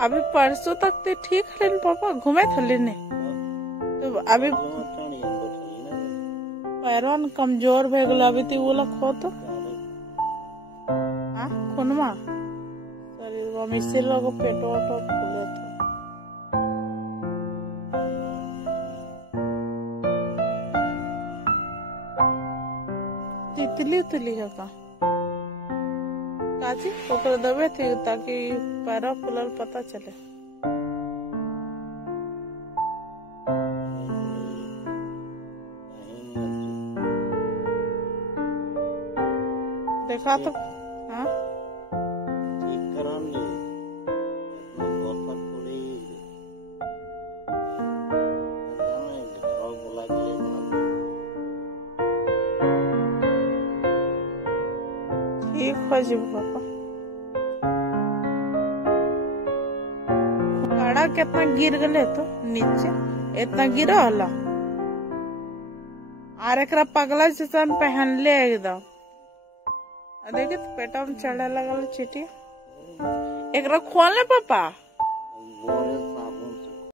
अभी परसों तक ते ठीक हलिन पापा, घूमे थलिन तो अभी पैरन कमजोर भे गेल अभी ती वो लग हो तो हाँ खुनमा शरीर में सिर लोग पेटो फूले तो तितली उतली है का काची ओकर दबे थे ताकि पैरा फुलल पता चले। देखा तो हाँ ठीक कराने ठीक हो जी पापा। काड़ा कितना गिर गले तो नीचे इतना गिरा होला और एक पगला जैसन पहन ले एकदम देखिए पेटा में चढ़े लगल चीटी एक खोल ले पापा।